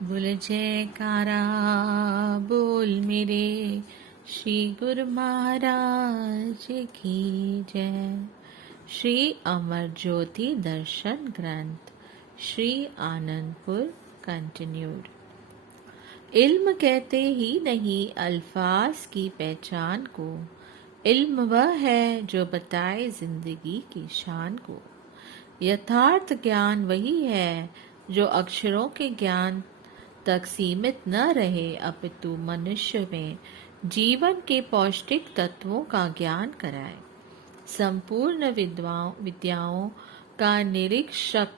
बोल जयकारा बोल मेरे श्री गुरु महाराज की जय। श्री अमर ज्योति दर्शन ग्रंथ श्री आनंदपुर कंटिन्यूड। इल्म कहते ही नहीं अल्फाज की पहचान को, इल्म वह है जो बताए जिंदगी की शान को। यथार्थ ज्ञान वही है जो अक्षरों के ज्ञान तक सीमित न रहे, अपितु मनुष्य में जीवन के पौष्टिक तत्वों का ज्ञान कराए। संपूर्ण विद्याओं का निरीक्षक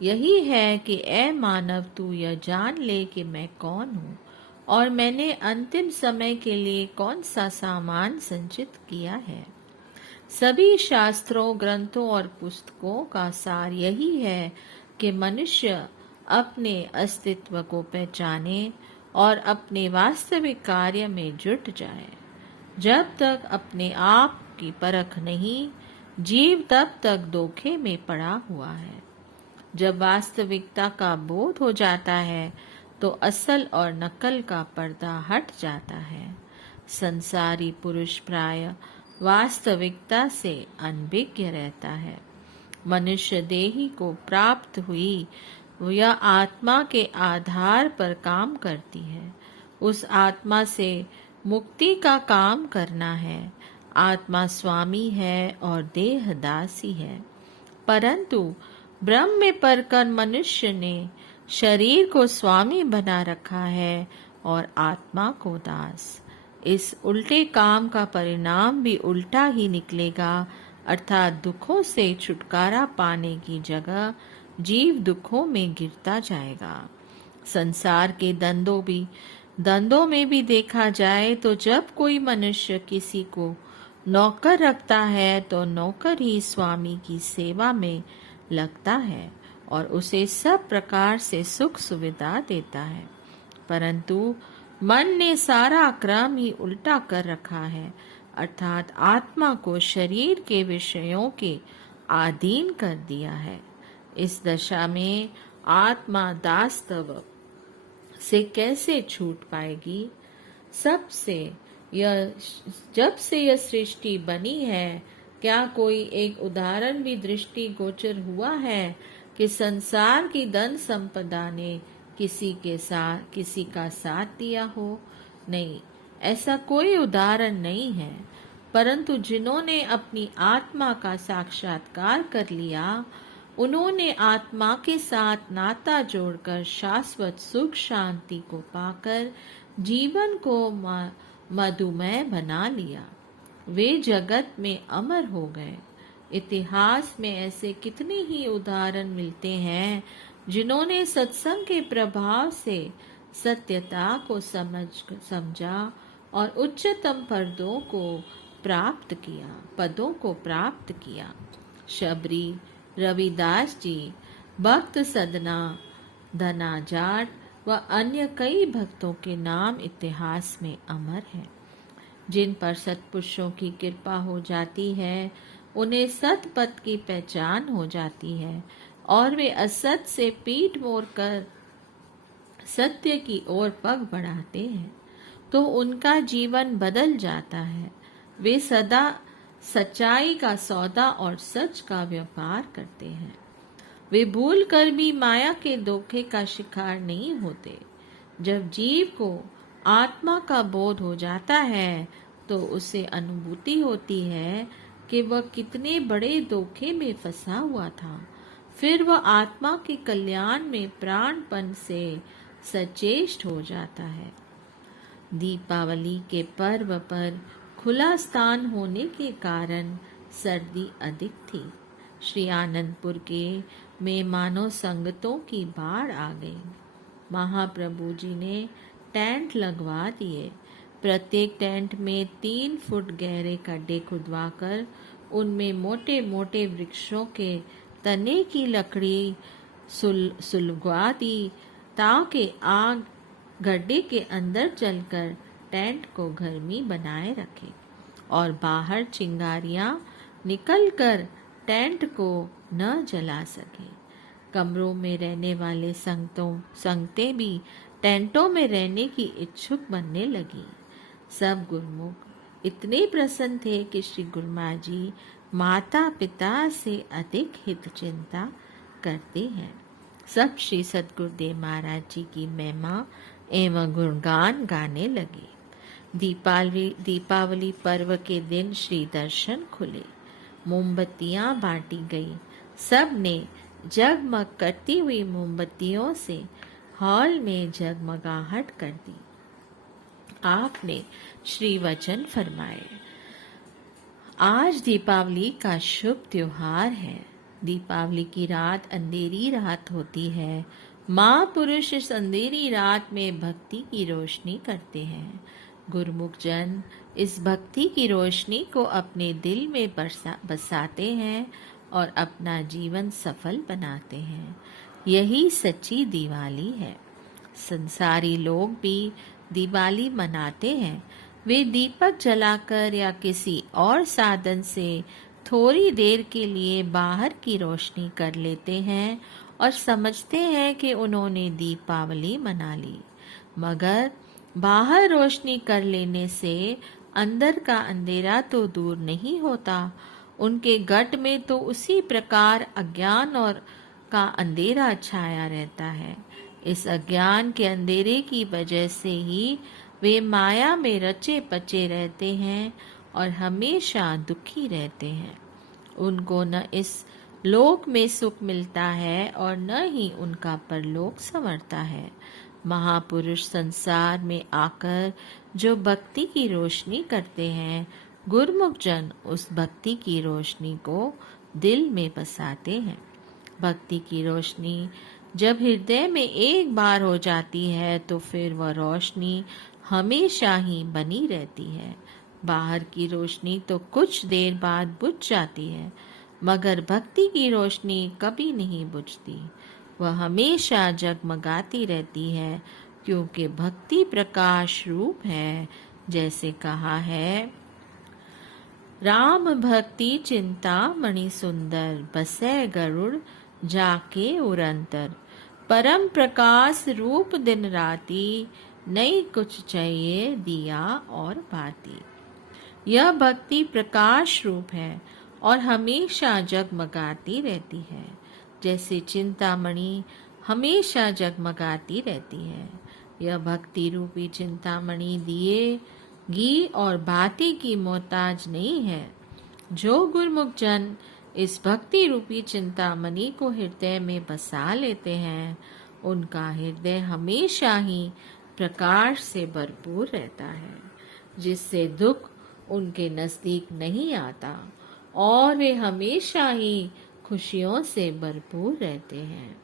यही है कि ए मानव, तू यह जान ले कि मैं कौन हूँ और मैंने अंतिम समय के लिए कौन सा सामान संचित किया है। सभी शास्त्रों, ग्रंथों और पुस्तकों का सार यही है कि मनुष्य अपने अस्तित्व को पहचाने और अपने वास्तविक कार्य में जुट जाए। जब तक अपने आप की परख नहीं, जीव तब तक धोखे में पड़ा हुआ है। जब वास्तविकता का बोध हो जाता है तो असल और नकल का पर्दा हट जाता है। संसारी पुरुष प्राय वास्तविकता से अनभिज्ञ रहता है। मनुष्य देही को प्राप्त हुई यह आत्मा के आधार पर काम करती है। उस आत्मा से मुक्ति का काम करना है। आत्मा स्वामी है और देह दासी है। परंतु ब्रह्म में परकर मनुष्य ने शरीर को स्वामी बना रखा है और आत्मा को दास। इस उल्टे काम का परिणाम भी उल्टा ही निकलेगा, अर्थात दुखों से छुटकारा पाने की जगह जीव दुखों में गिरता जाएगा। संसार के दंदों में भी देखा जाए तो जब कोई मनुष्य किसी को नौकर रखता है तो नौकर ही स्वामी की सेवा में लगता है और उसे सब प्रकार से सुख सुविधा देता है। परंतु मन ने सारा क्रम ही उल्टा कर रखा है, अर्थात आत्मा को शरीर के विषयों के अधीन कर दिया है। इस दशा में आत्मा दासत्व से कैसे छूट पाएगी? जब से यह सृष्टि बनी है, क्या कोई एक उदाहरण भी दृष्टि गोचर हुआ है कि संसार की धन संपदा ने किसी का साथ दिया हो? नहीं, ऐसा कोई उदाहरण नहीं है। परंतु जिन्होंने अपनी आत्मा का साक्षात्कार कर लिया, उन्होंने आत्मा के साथ नाता जोड़कर शाश्वत सुख शांति को पाकर जीवन को मधुमय बना लिया। वे जगत में अमर हो गए। इतिहास में ऐसे कितने ही उदाहरण मिलते हैं जिन्होंने सत्संग के प्रभाव से सत्यता को समझा और उच्चतम पदों को प्राप्त किया। शबरी, रविदास जी, भक्त सदना, धनाजाट व अन्य कई भक्तों के नाम इतिहास में अमर हैं। जिन पर सत्पुरुषों की कृपा हो जाती है, उन्हें सत पथ की पहचान हो जाती है और वे असत से पीठ मोड़ कर सत्य की ओर पग बढ़ाते हैं तो उनका जीवन बदल जाता है। वे सदा सच्चाई का सौदा और सच का व्यापार करते हैं। वे भूल कर भी माया के धोखे का शिकार नहीं होते। जब जीव को आत्मा का बोध हो जाता है तो उसे अनुभूति होती है कि वह कितने बड़े धोखे में फंसा हुआ था। फिर वह आत्मा के कल्याण में प्राणपन से सचेष्ट हो जाता है। दीपावली के पर्व पर खुला स्थान होने के कारण सर्दी अधिक थी। श्री आनंदपुर के मेहमानों संगतों की बाढ़ आ गई। महाप्रभु जी ने टेंट लगवा दिए। प्रत्येक टेंट में 3 फुट गहरे गड्ढे खुदवाकर उनमें मोटे मोटे वृक्षों के तने की लकड़ी सुलगवा दी ताकि आग गड्ढे के अंदर चलकर टेंट को गर्मी बनाए रखे और बाहर चिंगारियां निकलकर टेंट को न जला सके। कमरों में रहने वाले संगतें भी टेंटों में रहने की इच्छुक बनने लगी। सब गुरुमुख इतने प्रसन्न थे कि श्री गुरु महाराज जी माता पिता से अधिक हित चिंता करते हैं। सब श्री सद्गुरुदेव महाराज जी की महिमा एवं गुणगान गाने लगे। दीपावली पर्व के दिन श्री दर्शन खुले, मोमबत्तियां बांटी गई। सब ने जगमग करती हुई मोमबत्तियों से हॉल में जगमगाहट कर दी। आपने श्री वचन फरमाए, आज दीपावली का शुभ त्योहार है। दीपावली की रात अंधेरी रात होती है। महापुरुष इस अंधेरी रात में भक्ति की रोशनी करते हैं। गुरुमुख जन इस भक्ति की रोशनी को अपने दिल में बसाते हैं और अपना जीवन सफल बनाते हैं। यही सच्ची दिवाली है। संसारी लोग भी दिवाली मनाते हैं। वे दीपक जलाकर या किसी और साधन से थोड़ी देर के लिए बाहर की रोशनी कर लेते हैं और समझते हैं कि उन्होंने दीपावली मना ली। मगर बाहर रोशनी कर लेने से अंदर का अंधेरा तो दूर नहीं होता। उनके गट में तो उसी प्रकार अज्ञान और का अंधेरा छाया रहता है। इस अज्ञान के अंधेरे की वजह से ही वे माया में रचे पचे रहते हैं और हमेशा दुखी रहते हैं। उनको न इस लोक में सुख मिलता है और न ही उनका परलोक संवरता है। महापुरुष संसार में आकर जो भक्ति की रोशनी करते हैं, गुरुमुख जन उस भक्ति की रोशनी को दिल में बसाते हैं। भक्ति की रोशनी जब हृदय में एक बार हो जाती है तो फिर वह रोशनी हमेशा ही बनी रहती है। बाहर की रोशनी तो कुछ देर बाद बुझ जाती है, मगर भक्ति की रोशनी कभी नहीं बुझती। वह हमेशा जगमगाती रहती है, क्योंकि भक्ति प्रकाश रूप है। जैसे कहा है, राम भक्ति चिंता मणि सुंदर, बसै गरुड़ जाके उरंतर। परम प्रकाश रूप दिन राती, नहीं कुछ चाहिए दिया और बाती। यह भक्ति प्रकाश रूप है और हमेशा जगमगाती रहती है। जैसे चिंतामणि हमेशा जगमगाती रहती है। यह भक्ति रूपी चिंतामणि दिए, घी और बाती की मोहताज नहीं है। जो गुरुमुख जन इस भक्ति रूपी चिंतामणि को हृदय में बसा लेते हैं, उनका हृदय हमेशा ही प्रकाश से भरपूर रहता है, जिससे दुख उनके नजदीक नहीं आता और वे हमेशा ही खुशियों से भरपूर रहते हैं।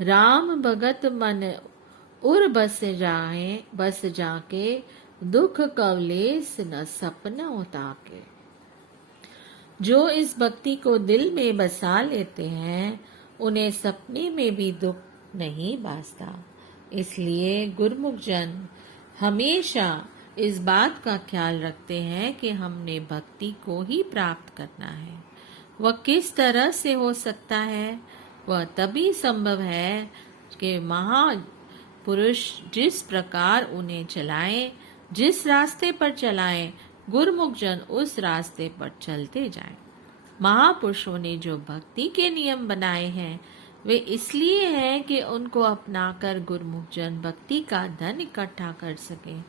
राम भगत मन उर बस जाके, दुख कवलेस न सपना उताके। जो इस भक्ति को दिल में बसा लेते हैं, उन्हें सपने में भी दुख नहीं बासता। इसलिए गुरुमुख जन हमेशा इस बात का ख्याल रखते हैं कि हमने भक्ति को ही प्राप्त करना है। वह किस तरह से हो सकता है? वह तभी संभव है कि महापुरुष जिस प्रकार उन्हें चलाएं, जिस रास्ते पर चलाएं, गुरुमुख जन उस रास्ते पर चलते जाएं। महापुरुषों ने जो भक्ति के नियम बनाए हैं, वे इसलिए हैं कि उनको अपनाकर गुरुमुख जन भक्ति का धन इकट्ठा कर सकें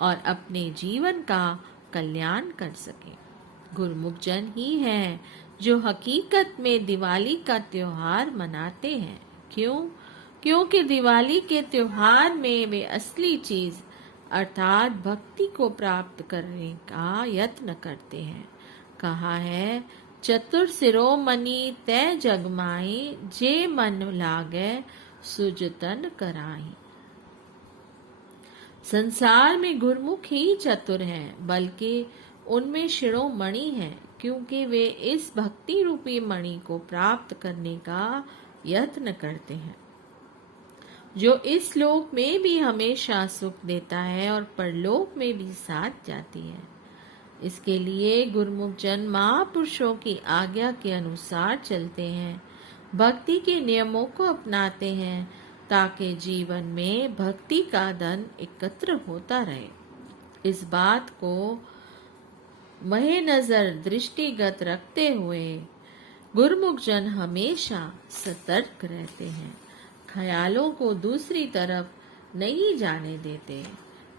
और अपने जीवन का कल्याण कर सकें। गुरुमुख जन ही हैं जो हकीकत में दिवाली का त्योहार मनाते हैं। क्यों? क्योंकि दिवाली के त्योहार में वे असली चीज अर्थात भक्ति को प्राप्त करने का यत्न करते हैं। कहा है, चतुर शिरोमणि तय जगमाई, जे मन लागे सुजतन कराई। संसार में गुरुमुख ही चतुर हैं, बल्कि उनमें शिरोमणि हैं, क्योंकि वे इस भक्ति रूपी मणि को प्राप्त करने का यत्न करते हैं, जो इस लोक में भी हमेशा सुख देता है और परलोक में भी साथ जाती है। इसके लिए गुरुमुख जन महापुरुषों की आज्ञा के अनुसार चलते हैं भक्ति के नियमों को अपनाते हैं ताकि जीवन में भक्ति का धन एकत्र होता रहे। इस बात को महेनजर दृष्टिगत रखते हुए गुरुमुख जन हमेशा सतर्क रहते हैं, ख्यालों को दूसरी तरफ नहीं जाने देते।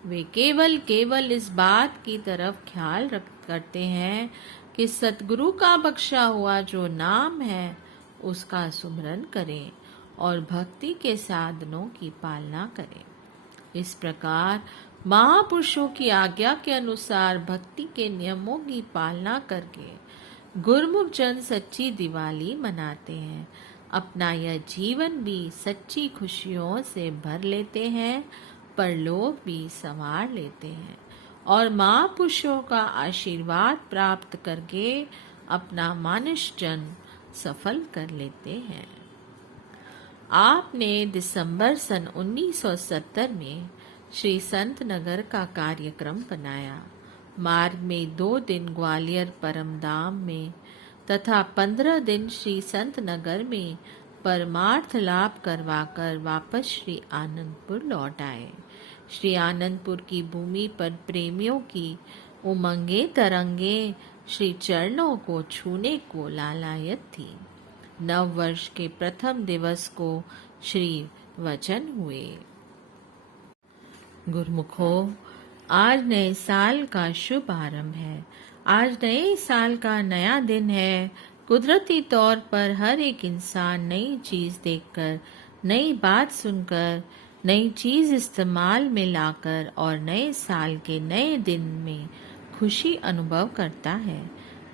वे केवल इस बात की तरफ ख्याल करते हैं कि सतगुरु का बख्शा हुआ जो नाम है उसका सुमिरन करें और भक्ति के साधनों की पालना करें। इस प्रकार महापुरुषों की आज्ञा के अनुसार भक्ति के नियमों की पालना करके गुरुमुख जन सच्ची दिवाली मनाते हैं। अपना यह जीवन भी सच्ची खुशियों से भर लेते हैं, परलोक भी संवार लेते हैं और महापुरुषों का आशीर्वाद प्राप्त करके अपना मनुष्य जन सफल कर लेते हैं। आपने दिसंबर सन 1970 में श्री संत नगर का कार्यक्रम बनाया। मार्ग में 2 दिन ग्वालियर परमधाम में तथा 15 दिन श्री संत नगर में परमार्थ लाभ करवाकर वापस श्री आनंदपुर लौट आए। श्री आनंदपुर की भूमि पर प्रेमियों की उमंगे तरंगे श्री चरणों को छूने को लालायत थी। नव वर्ष के प्रथम दिवस को श्री वचन हुए। गुरुमुखों, आज नए साल का शुभ आरंभ है। आज नए साल का नया दिन है। कुदरती तौर पर हर एक इंसान नई चीज देखकर, नई बात सुनकर, नई चीज इस्तेमाल में लाकर और नए साल के नए दिन में खुशी अनुभव करता है।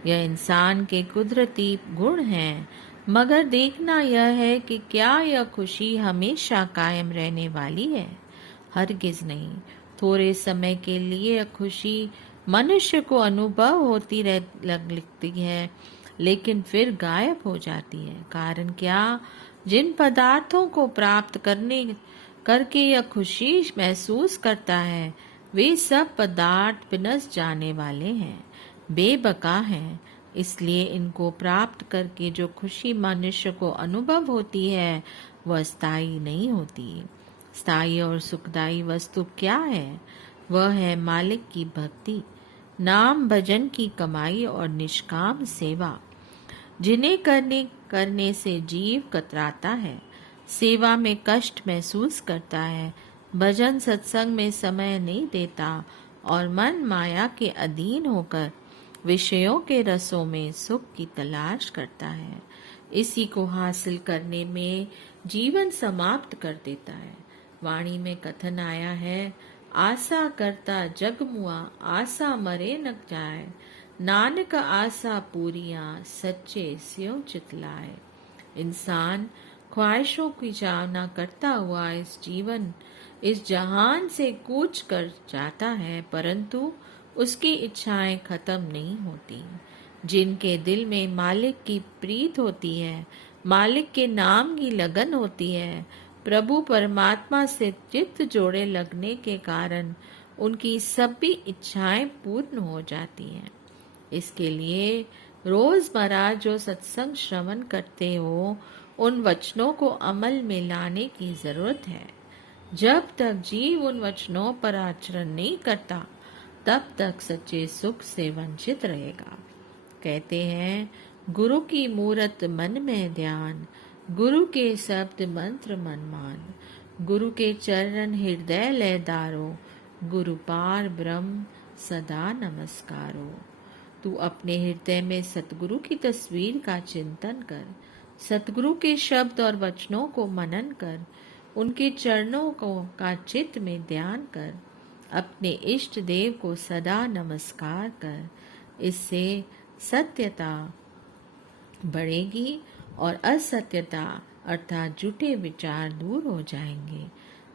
यह इंसान के कुदरती गुण हैं, मगर देखना यह है कि क्या यह खुशी हमेशा कायम रहने वाली है। हरगिज नहीं। थोड़े समय के लिए यह खुशी मनुष्य को अनुभव होती लगती है, लेकिन फिर गायब हो जाती है। कारण क्या? जिन पदार्थों को प्राप्त करके यह खुशी महसूस करता है, वे सब पदार्थ विनष्ट जाने वाले हैं, बेबका हैं। इसलिए इनको प्राप्त करके जो खुशी मनुष्य को अनुभव होती है वह स्थायी नहीं होती। स्थायी और सुखदायी वस्तु क्या है? वह है मालिक की भक्ति, नाम भजन की कमाई और निष्काम सेवा, जिन्हें करने से जीव कतराता है, सेवा में कष्ट महसूस करता है, भजन सत्संग में समय नहीं देता और मन माया के अधीन होकर विषयों के रसों में सुख की तलाश करता है। इसी को हासिल करने में जीवन समाप्त कर देता है। वाणी में कथन आया है, आशा करता जग मुआ, आशा मरे न जाए, नानक आशा पूरियां, सच्चे स्यों चितलाए। इंसान ख्वाहिशों की चावना करता हुआ इस जहान से कूच कर जाता है, परंतु उसकी इच्छाएं खत्म नहीं होती। जिनके दिल में मालिक की प्रीत होती है, मालिक के नाम की लगन होती है, प्रभु परमात्मा से चित्त जोड़े लगने के कारण उनकी सभी इच्छाएं पूर्ण हो जाती हैं। इसके लिए रोजमर्रा जो सत्संग श्रवण करते हो, उन वचनों को अमल में लाने की जरूरत है। जब तक जीव उन वचनों पर आचरण नहीं करता, तब तक सच्चे सुख से वंचित रहेगा। कहते हैं, गुरु की मूरत मन में ध्यान, गुरु के शब्द मंत्र मन मान, गुरु के चरण हृदय लय दारो, गुरु पार ब्रह्म सदा नमस्कारो। तू अपने हृदय में सतगुरु की तस्वीर का चिंतन कर, सतगुरु के शब्द और वचनों को मनन कर, उनके चरणों का चित्त में ध्यान कर, अपने इष्ट देव को सदा नमस्कार कर। इससे सत्यता बढ़ेगी और असत्यता अर्थात झूठे विचार दूर हो जाएंगे।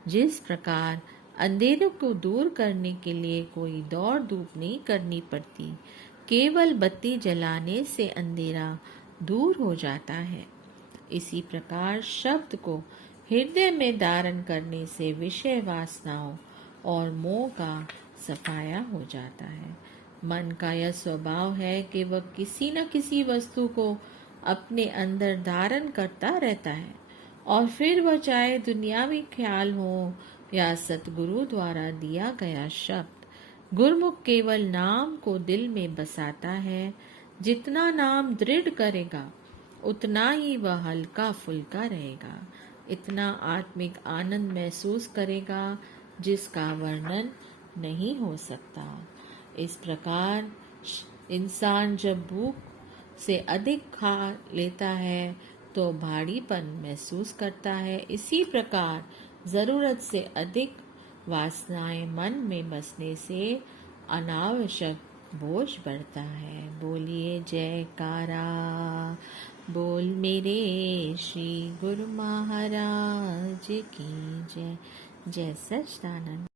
जिस प्रकार अंधेरों को दूर करने के लिए कोई दौड़ धूप नहीं करनी पड़ती, केवल बत्ती जलाने से अंधेरा दूर हो जाता है, इसी प्रकार शब्द को हृदय में धारण करने से विषय वासनाओं और मोह का सफाया हो जाता है। मन का यह स्वभाव है कि वह किसी न किसी वस्तु को अपने अंदर धारण करता रहता है, और फिर वह चाहे दुनियावी ख्याल हो या सतगुरु द्वारा दिया गया शब्द, गुरमुख केवल नाम को दिल में बसाता है। जितना नाम दृढ़ करेगा उतना ही वह हल्का फुल्का रहेगा, इतना आत्मिक आनंद महसूस करेगा जिसका वर्णन नहीं हो सकता। इस प्रकार इंसान जब भूख से अधिक खा लेता है तो भारीपन महसूस करता है। इसी प्रकार जरूरत से अधिक वासनाएं मन में बसने से अनावश्यक बोझ बढ़ता है। बोलिए जयकारा बोल मेरे श्री गुरु महाराज की जय। जय सच्चिदानंद।